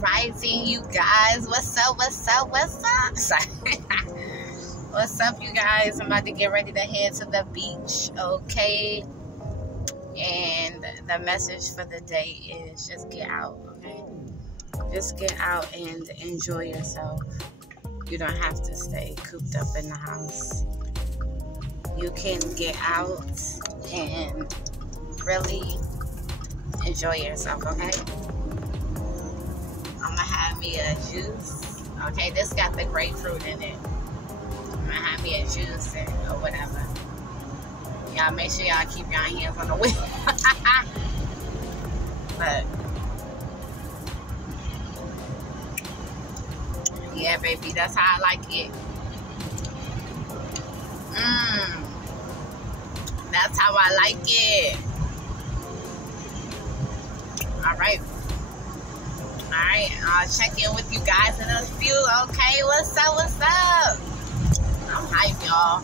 Rising, you guys. What's up? What's up? What's up? Sorry. What's up, you guys? I'm about to get ready to head to the beach, okay? And the message for the day is just get out, okay? Just get out and enjoy yourself. You don't have to stay cooped up in the house. You can get out and really enjoy yourself, okay? I'm gonna have me a juice. Okay, this got the grapefruit in it. I'm gonna have me a juice or whatever. Y'all make sure y'all keep your hands on the wheel. But yeah, baby, that's how I like it. That's how I like it. Alright. Alright, I'll check in with you guys in a few. Okay, what's up? What's up? I'm hyped, y'all.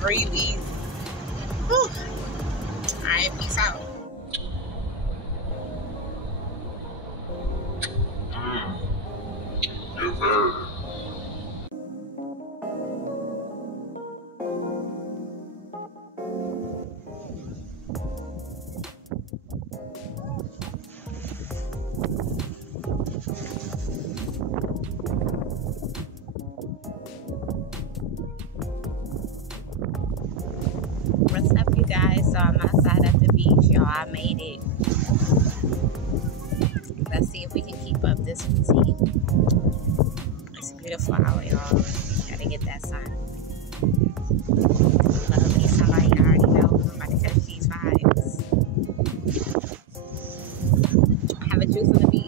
Breathe easy. Alright, peace out. Yes, sir. What's up, you guys? So I'm outside at the beach, y'all. I made it. Let's see if we can keep up this routine. It's beautiful out, y'all. Gotta get that sun. Lovely. Somebody already know. I'm about to catch these vibes. Have a juice on the beach.